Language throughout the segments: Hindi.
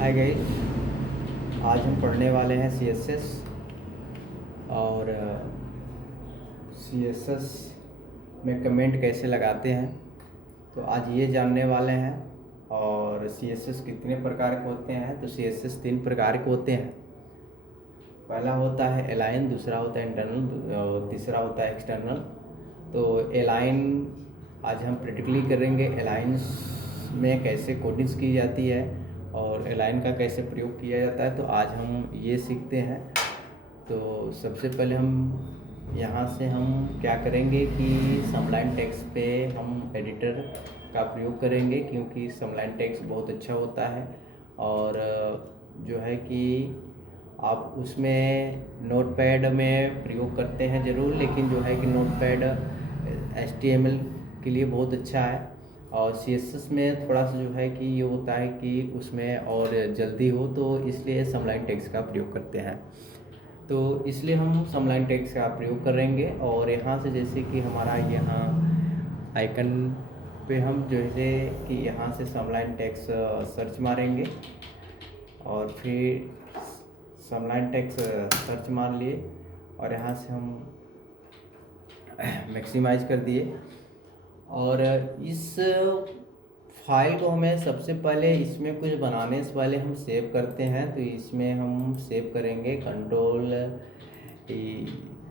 हाय गाइस, आज हम पढ़ने वाले हैं CSS और CSS में कमेंट कैसे लगाते हैं। तो आज ये जानने वाले हैं। और CSS कितने प्रकार के होते हैं, तो CSS 3 प्रकार के होते हैं। पहला होता है एलाइन, दूसरा होता है इंटरनल और तीसरा होता है एक्सटर्नल। तो एलाइन आज हम प्रैक्टिकली करेंगे, एलाइंस में कैसे कोडिंग्स की जाती है और एलाइन का कैसे प्रयोग किया जाता है। तो आज हम ये सीखते हैं। तो सबसे पहले हम यहाँ से हम क्या करेंगे कि समलाइन टेक्स्ट पे हम एडिटर का प्रयोग करेंगे, क्योंकि समलाइन टेक्स्ट बहुत अच्छा होता है। और जो है कि आप उसमें नोटपैड में प्रयोग करते हैं ज़रूर, लेकिन जो है कि नोटपैड HTML के लिए बहुत अच्छा है। और CSS में थोड़ा सा जो है कि ये होता है कि उसमें और जल्दी हो, तो इसलिए समलाइन टेक्स्ट का प्रयोग करते हैं। तो इसलिए हम समलाइन टेक्स्ट का प्रयोग करेंगे। और यहाँ से जैसे कि हमारा यहाँ आइकन पे हम जैसे कि यहाँ से समलाइन टेक्स्ट सर्च मारेंगे और फिर समलाइन टेक्स्ट सर्च मार लिए और यहाँ से हम मैक्सिमाइज कर दिए। और इस फाइल को हमें सबसे पहले इसमें कुछ बनाने से पहले हम सेव करते हैं। तो इसमें हम सेव करेंगे, कंट्रोल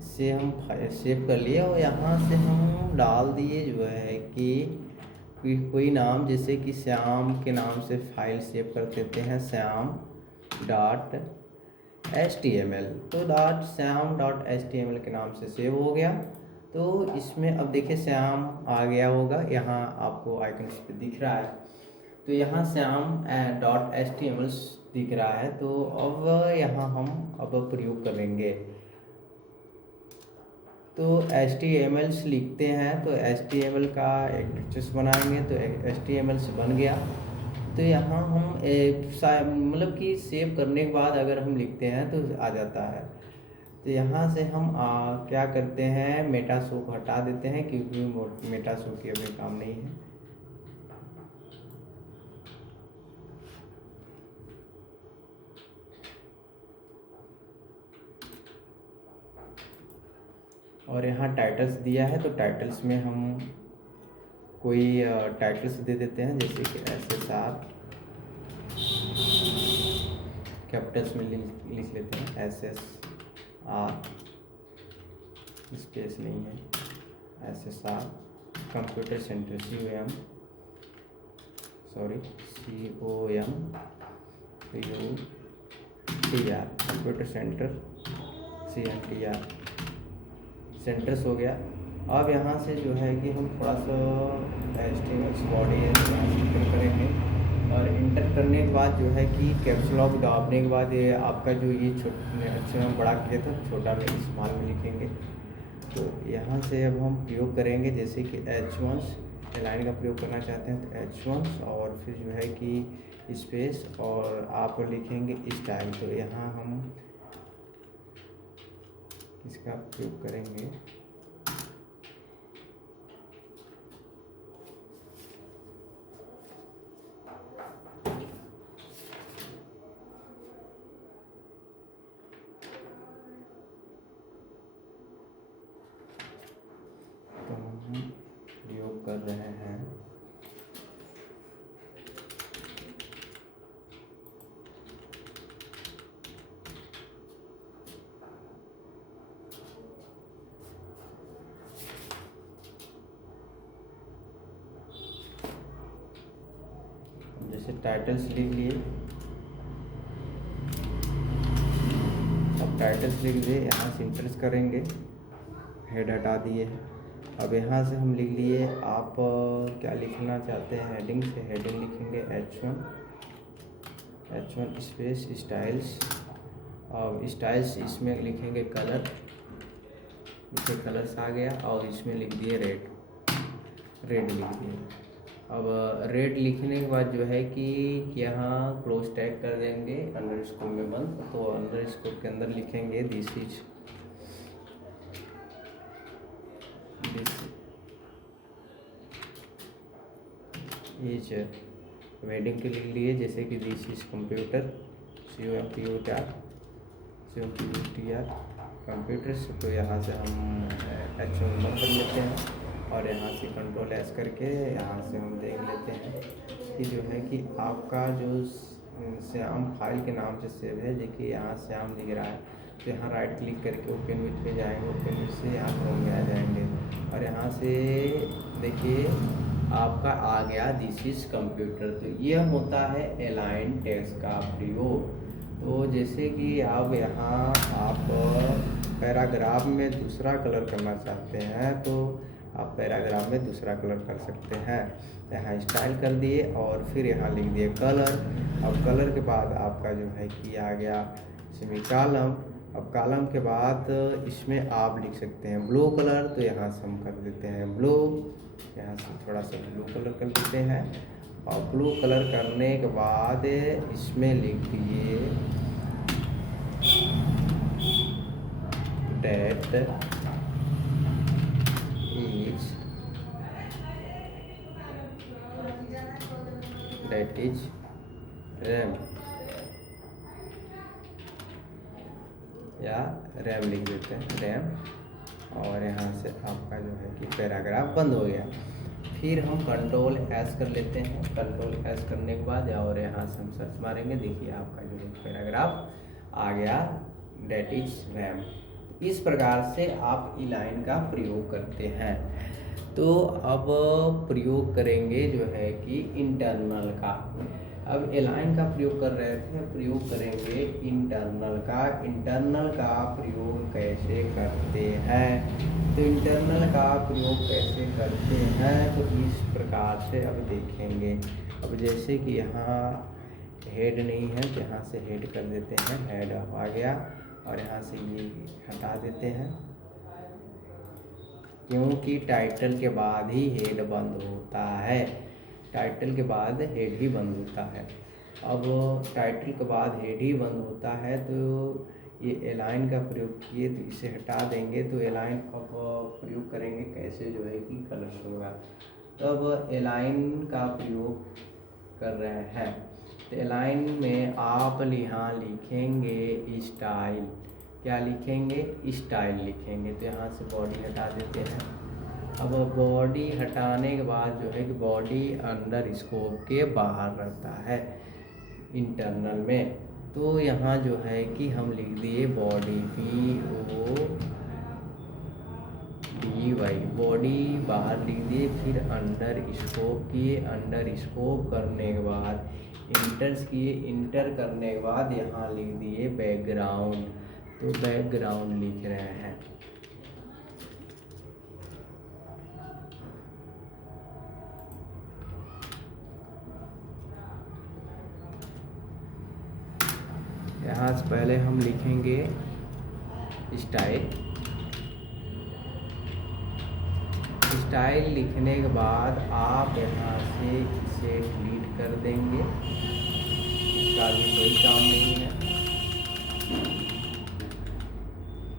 से हम सेव कर लिए और यहाँ से हम डाल दिए जो है कि कोई नाम, जैसे कि श्याम के नाम से फाइल सेव कर देते हैं, श्याम.html। तो श्याम.html के नाम से सेव हो गया। तो इसमें अब देखिए श्याम आ गया होगा, यहाँ आपको आइकन पे दिख रहा है। तो यहाँ श्याम.html दिख रहा है। तो अब यहाँ हम अब प्रयोग करेंगे। तो HTML लिखते हैं, तो HTML का एक टेक्स्ट बनाएंगे। तो HTML बन गया। तो यहाँ हम मतलब कि सेव करने के बाद अगर हम लिखते हैं तो आ जाता है। तो यहाँ से हम क्या करते हैं, मेटा शो को हटा देते हैं, क्योंकि मेटा शो की अभी काम नहीं है। और यहाँ टाइटल्स दिया है, तो टाइटल्स में हम कोई टाइटल्स दे देते हैं, जैसे कि SSR कैपिटल्स में लिख लेते हैं, SSR स्पेस नहीं है, SSR computer centre COM PUTR computer centre CNTR centres हो गया। अब यहाँ से जो है कि हम थोड़ा सा HTML बॉडी इंटर करेंगे। और इंटर करने के बाद जो है कि कैप्स लॉक दबाने के बाद ये आपका जो ये छोटा में बड़ा किया था, छोटा में स्मॉल में लिखेंगे। तो यहाँ से अब हम प्रयोग करेंगे, जैसे कि H1 लाइन का प्रयोग करना चाहते हैं तो H1 और फिर जो है कि स्पेस और आप लिखेंगे स्टाइल। तो यहाँ हम इसका प्रयोग करेंगे। तो हम प्रयोग कर रहे हैं जैसे टाइटल्स लिख लिए। अब टाइटल्स लिख दिए, यहाँ से इंटर्स करेंगे, हेड हटा दिए। अब यहाँ से हम लिख लिए, आप क्या लिखना चाहते हैं, हेडिंग से हेडिंग लिखेंगे H1 स्पेस स्टाइल्स। अब स्टाइल्स इसमें लिखेंगे कलर, इसे कलर्स आ गया। और इसमें लिख दिए रेड लिख दिए। अब रेड लिखने के बाद जो है कि यहाँ क्लोज टैग कर देंगे अंडरस्कोर में बंद। तो अंडरस्कोर के अंदर लिखेंगे दिस इज वेडिंग के लिए जैसे कि this is computer, COMPUTR computers. तो यहाँ से हम H1 बंद कर लेते हैं और यहाँ से कंट्रोल S करके यहाँ से हम देख लेते हैं कि जो है कि आपका जो श्याम फाइल के नाम से सेव है। देखिए यहाँ श्याम दिख रहा है, तो यहाँ राइट क्लिक करके ओपन विथ पे जाएंगे, ओपन विथ से यहाँ होम में आ जाएंगे और यहाँ से देखिए आपका आ गया दिस इज कंप्यूटर। तो यह होता है अलाइन टेक्स्ट का प्रयोग। तो जैसे कि आप यहाँ आप पैराग्राफ में दूसरा कलर करना चाहते हैं तो आप पैराग्राफ में दूसरा कलर कर सकते हैं। यहाँ स्टाइल कर दिए और फिर यहाँ लिख दिए कलर। अब कलर के बाद आपका जो है कि आ गया सेमीकॉलम। अब कॉलम के बाद इसमें आप लिख सकते हैं ब्लू कलर, तो यहाँ से हम कर देते हैं ब्लू। यहाँ से थोड़ा सा ब्लू कलर कर देते हैं और ब्लू कलर करने के बाद इसमें लिख दिए डेट इज रैम या रैम लिख देते हैं रैम। और यहाँ से आपका जो है कि पैराग्राफ बंद हो गया। फिर हम कंट्रोल एस कर लेते हैं। कंट्रोल एस करने के बाद और यहाँ से हम सर्च मारेंगे, देखिए आपका जो है पैराग्राफ आ गया डेट इज रैम। इस प्रकार से आप इलाइन का प्रयोग करते हैं। तो अब प्रयोग करेंगे जो है कि इंटरनल का। अब एलाइन का प्रयोग कर रहे थे, प्रयोग करेंगे इंटरनल का। इंटरनल का प्रयोग कैसे करते हैं, तो इंटरनल का प्रयोग कैसे करते हैं तो इस प्रकार से अब देखेंगे। अब जैसे कि यहाँ हेड नहीं है तो यहाँ से हेड कर देते हैं, हेड आ गया और यहाँ से ये हटा देते हैं क्योंकि टाइटल के बाद ही हेड बंद होता है। टाइटल के बाद हेड ही बंद होता है। अब टाइटल के बाद हेड ही बंद होता है तो ये एलाइन का प्रयोग किए तो इसे हटा देंगे। तो एलाइन अब प्रयोग करेंगे कैसे जो है कि कलर होगा। तब एलाइन का प्रयोग कर रहे हैं तो एलाइन में आप यहाँ लिखेंगे स्टाइल। क्या लिखेंगे, स्टाइल लिखेंगे। तो यहाँ से बॉडी हटा देते हैं। अब बॉडी हटाने के बाद जो है कि बॉडी अंडर स्कोप के बाहर रहता है इंटरनल में। तो यहाँ जो है कि हम लिख दिए बॉडी BODY, बॉडी बाहर लिख दिए। फिर अंडर स्कोप किए, अंडर स्कोप करने के बाद इंटर्स किए, इंटर करने के बाद यहाँ लिख दिए बैकग्राउंड। तो बैकग्राउंड लिख रहे हैं। यहाँ से पहले हम लिखेंगे स्टाइल। स्टाइल लिखने के बाद आप यहाँ से इसे डिलीट कर देंगे, इसका भी कोई काम नहीं है।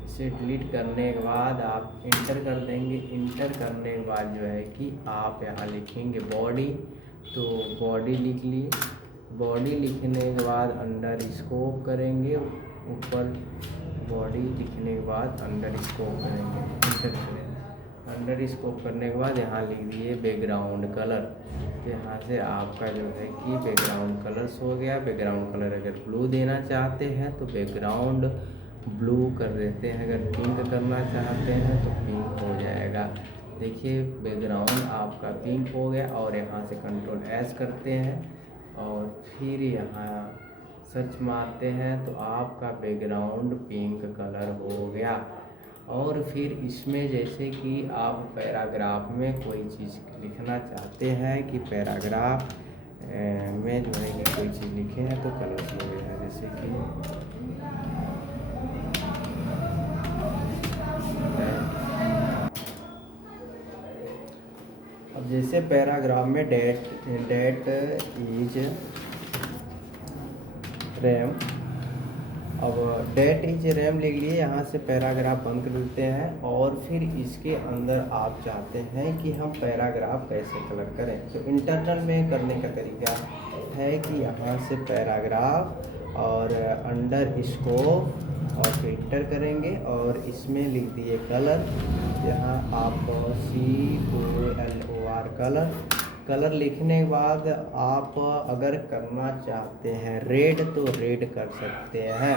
इसे डिलीट करने के बाद आप इंटर कर देंगे। इंटर करने के बाद जो है कि आप यहाँ लिखेंगे बॉडी। तो बॉडी लिख लिए। बॉडी लिखने के बाद अंडर स्कोप करेंगे, ऊपर बॉडी लिखने के बाद अंडर स्कोप करेंगे, इंटर करेंगे। अंडर स्कोप करने के बाद यहाँ लिख दिए बैकग्राउंड कलर। तो यहाँ से आपका जो है कि बैकग्राउंड कलर्स हो गया। बैकग्राउंड कलर अगर ब्लू देना चाहते हैं तो बैकग्राउंड ब्लू कर देते हैं, अगर पिंक करना चाहते हैं तो पिंक हो जाएगा। देखिए बैकग्राउंड आपका पिंक हो गया। और यहाँ से कंट्रोल एस करते हैं और फिर यहाँ सर्च मारते हैं तो आपका बैकग्राउंड पिंक कलर हो गया। और फिर इसमें जैसे कि आप पैराग्राफ में कोई चीज़ लिखना चाहते हैं कि पैराग्राफ में जो है कि कोई चीज़ लिखे हैं तो कलर हो गया। जैसे कि अब जैसे पैराग्राफ में डेट इज रैम। अब डेट इज रैम लिख लिए। यहाँ से पैराग्राफ बंद कर देते हैं और फिर इसके अंदर आप चाहते हैं कि हम पैराग्राफ कैसे कलर करें। तो इंटरनल में करने का तरीका है कि यहाँ से पैराग्राफ और अंडर स्कोप और फिल्टर करेंगे और इसमें लिख दिए कलर। यहाँ आप COLOR कलर लिखने के बाद आप अगर करना चाहते हैं रेड तो रेड कर सकते हैं।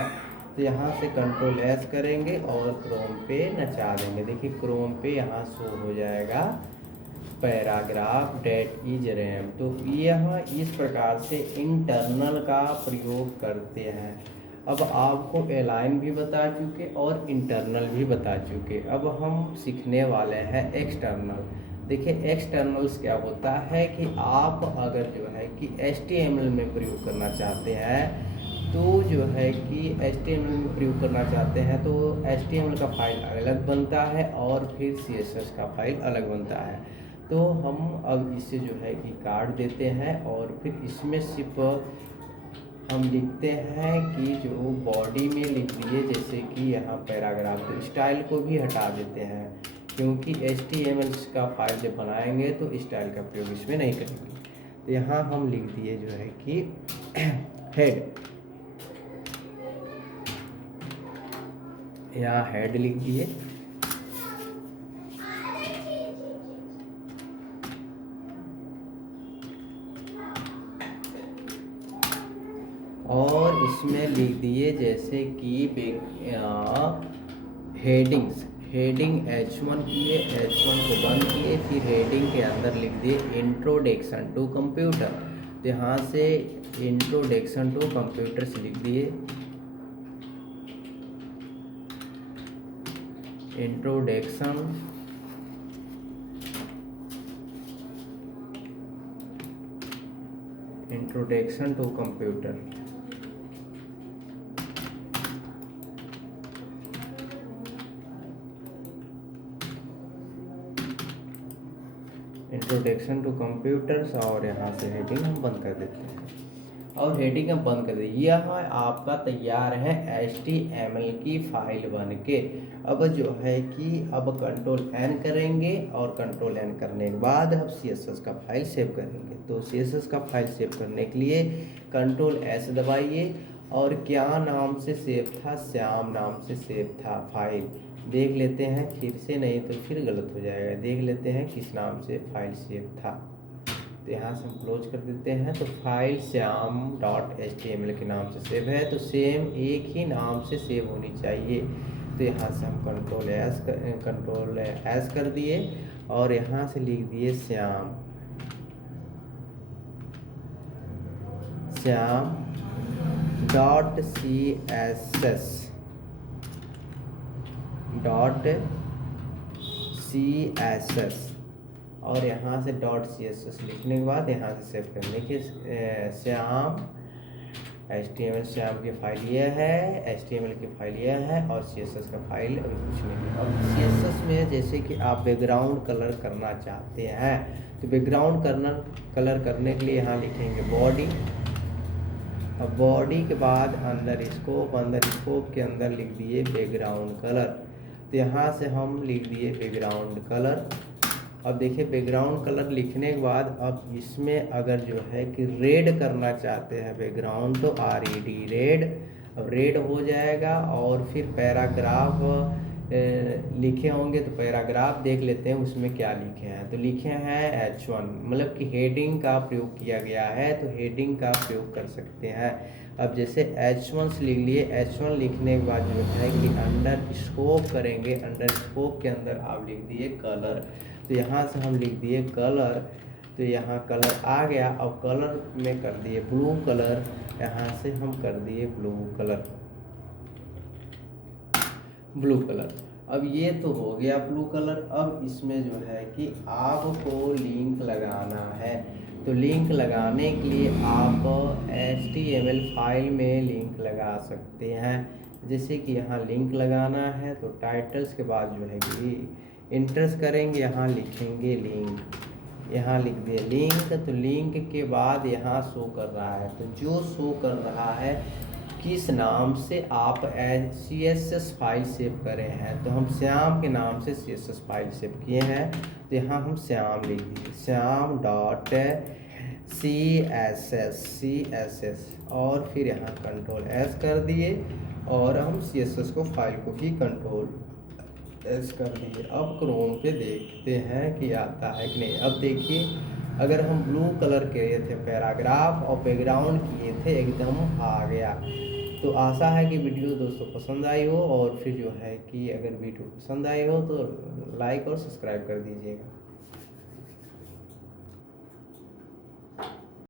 तो यहाँ से Ctrl+S करेंगे और क्रोम पे नचा देंगे। देखिए क्रोम पे यहाँ शो हो जाएगा पैराग्राफ डेट इज रैम। तो यह इस प्रकार से इंटरनल का प्रयोग करते हैं। अब आपको अलाइन भी बता चुके और इंटरनल भी बता चुके। अब हम सीखने वाले हैं एक्सटर्नल। देखिए एक्सटर्नल्स क्या होता है कि आप अगर जो है कि HTML में प्रयोग करना चाहते हैं तो जो है कि HTML में प्रयोग करना चाहते हैं तो HTML का फाइल अलग बनता है और फिर CSS का फाइल अलग बनता है। तो हम अब इसे जो है कि काट देते हैं और फिर इसमें सिर्फ हम लिखते हैं कि जो बॉडी में लिख दिए, जैसे कि यहाँ पैराग्राफ। तो स्टाइल को भी हटा देते हैं क्योंकि HTML का फाइल जब बनाएंगे तो स्टाइल का प्रयोग इसमें नहीं करेंगे। तो यहाँ हम लिख दिए जो है कि हेड, यहाँ हेड लिख दिए। और इसमें लिख दिए जैसे कि हेडिंग H1 किए, H1 को बंद किए, फिर हेडिंग के अंदर लिख दिए इंट्रोडक्शन टू कंप्यूटर। तो यहाँ से इंट्रोडक्शन टू कंप्यूटर से लिख दिए introduction to computer. Introduction to computers और यहाँ से हेडिंग हम बंद कर देते हैं और हेडिंग हम बंद कर देंगे। यह आपका तैयार है HTML की फाइल बन के। अब जो है कि अब Ctrl+N करेंगे और Ctrl+N करने के बाद हम CSS का फाइल सेव करेंगे। तो CSS का फाइल सेव करने के लिए Ctrl+S दबाइए और क्या नाम से सेव था, श्याम नाम से सेव था फाइल। देख लेते हैं फिर से, नहीं तो फिर गलत हो जाएगा। देख लेते हैं किस नाम से फाइल सेव था। तो यहाँ से हम क्लोज कर देते हैं। तो फाइल श्याम.html के नाम से सेव है, तो सेम एक ही नाम से सेव होनी चाहिए। तो यहाँ से हम Ctrl+S कर दिए और यहाँ से लिख दिए श्याम .css और यहाँ से .css लिखने के बाद यहाँ से सेव करने के श्याम HTML श्याम की फाइल ये है, HTML की फाइल ये है और CSS का फाइल अभी कुछ नहीं है। अब CSS में जैसे कि आप बैकग्राउंड कलर करना चाहते हैं तो बैकग्राउंड कलर करने के लिए यहाँ लिखेंगे बॉडी। अब बॉडी के बाद अंडर स्कोप के अंदर लिख दिए बैकग्राउंड कलर। तो यहाँ से हम लिख दिए बैकग्राउंड कलर। अब देखिए बैकग्राउंड कलर लिखने के बाद अब इसमें अगर जो है कि रेड करना चाहते हैं बैकग्राउंड तो RED रेड, अब रेड हो जाएगा। और फिर पैराग्राफ लिखे होंगे तो पैराग्राफ देख लेते हैं उसमें क्या लिखे हैं। तो लिखे हैं H1, मतलब कि हेडिंग का प्रयोग किया गया है तो हेडिंग का प्रयोग कर सकते हैं। अब जैसे H1 से लिख लिए, H1 लिखने के बाद जो है कि अंडर स्कोप करेंगे, अंडर स्कोप के अंदर आप लिख दिए कलर। तो यहाँ से हम लिख दिए कलर, तो यहाँ कलर आ गया। अब कलर में कर दिए ब्लू कलर, यहाँ से हम कर दिए ब्लू कलर। अब ये तो हो गया ब्लू कलर। अब इसमें जो है कि आपको लिंक लगाना है। तो लिंक लगाने के लिए आप HTML फाइल में लिंक लगा सकते हैं। जैसे कि यहाँ लिंक लगाना है तो टाइटल्स के बाद जो है कि इंटर्स करेंगे, यहाँ लिखेंगे लिंक, यहाँ लिख दिए लिंक। तो लिंक के बाद यहाँ शो कर रहा है, तो जो शो कर रहा है किस नाम से आप CSS फाइल सेव करे हैं। तो हम श्याम के नाम से CSS फाइल सेव किए हैं। तो यहाँ हम श्याम लिख दिए, श्याम CSS और फिर यहाँ कंट्रोल S कर दिए और हम CSS को फाइल को ही कंट्रोल S कर दिए। अब क्रोम पे देखते हैं कि आता है कि नहीं। अब देखिए, अगर हम ब्लू कलर किए थे पैराग्राफ और बैकग्राउंड किए थे एकदम आ गया। तो आशा है कि वीडियो दोस्तों पसंद आई हो, और फिर जो है कि अगर वीडियो पसंद आई हो तो लाइक और सब्सक्राइब कर दीजिएगा।